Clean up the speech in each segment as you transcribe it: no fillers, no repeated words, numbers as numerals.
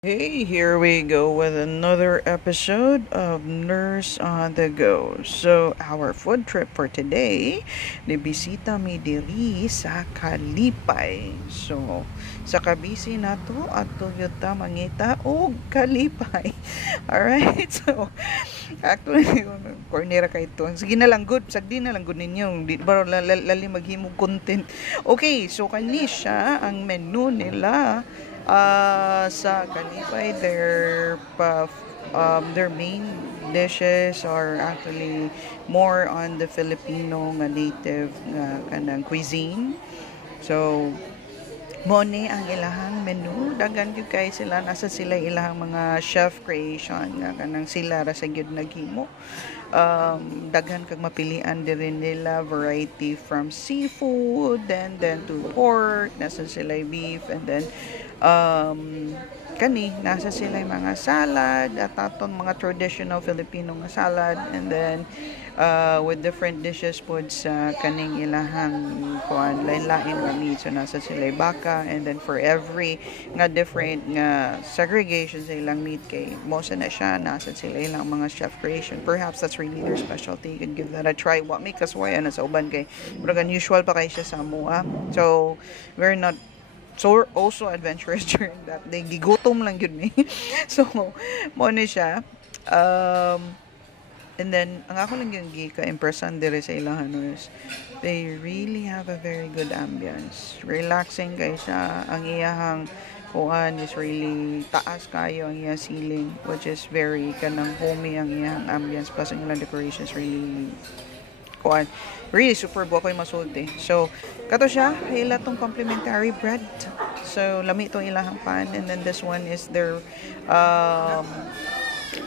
Hey, here we go with another episode of Nurse on the Go. So, our food trip for today, nibisita mi diri sa Kalipay. So, sa kabisi nato ato yuta mangita og Kalipay. Alright, so actually, cornera kay ito. Sige na lang good, sagdi na lang good ninyo. Di ba lali maghimog content. Okay, so kani siya ang menu nila sa Kalipay, their main dishes are actually more on the Filipino nga native nga kanang cuisine. So, mo ni ang ilahang menu daghan gyud kay sila nasa sila ilahang mga chef creation nga kanang sila ra sa gyud naghimo. Daghan kag mapilian diri nila variety from seafood then to pork, nasa sila beef, and then kani nasa sila mga salad at aton mga traditional Filipino nga salad, and then with different dishes pod sa kaning ilahang kuan lain-lain nga meat. So nasa sila baka, and then for every nga different nga segregation sa ilang meat kay mo na siya nasa sila ilang mga chef creation. Perhaps that's really their specialty. You can give that a try. What may kasway ana sa uban kay murag unusual pa kay siya sa amoa. So we're not so also adventurous during that day. Gigutom lang yun eh. So mo ni siya. And then, ang ako lang yung gika-impressan dire sa ilahan is they really have a very good ambience. Relaxing kay siya. Ang iyahang kuan is really taas kayo ang iyang ceiling, which is very kanang homey ang iyang ambience, plus ang ilang decorations really kuan really super buwa ko yung masulti. So kato siya hila tong complimentary bread. So lami tong ilahang pan, and then this one is their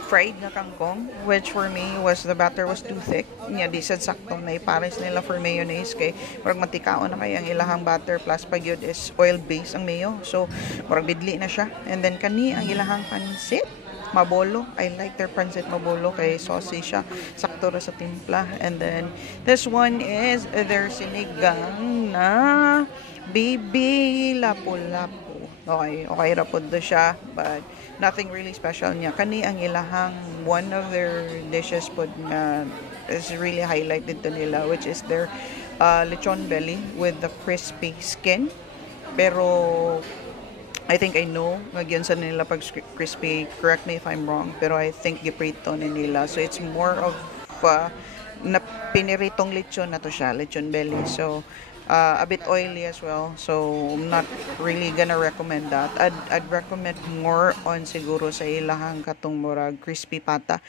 fried nga kangkong, which for me was the batter was too thick. Nya di sad sakto na ipares nila for mayonnaise kay murag matikaon na kay ang ilahang batter, plus pag yun is oil based ang mayo. So murag bidli na siya. And then kani ang ilahang pansit mabolo. I like their pancit mabolo kay saucy siya. Sakto ra sa timpla. And then this one is their sinigang na baby lapu-lapu. Okay ra pod do siya, but nothing really special niya. Kani ang ilahang one of their dishes pod nga is really highlighted to nila, which is their lechon belly with the crispy skin. Pero I think I know nagyan sa nila pag crispy, correct me if I'm wrong, pero I think giprito ni nila, so it's more of na piniritong lechon na to siya, lechon belly. So a bit oily as well, so I'm not really gonna recommend that. I'd recommend more on siguro sa ilahang katong murag crispy pata.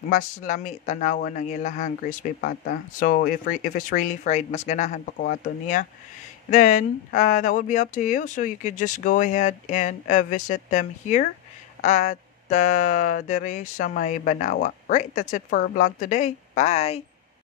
Mas lami tanawan ng ilahang crispy pata. So if it's really fried, mas ganahan pa ko ato niya. Then that would be up to you. So you could just go ahead and visit them here at Dere sa may Banawa. Right, that's it for our vlog today. Bye!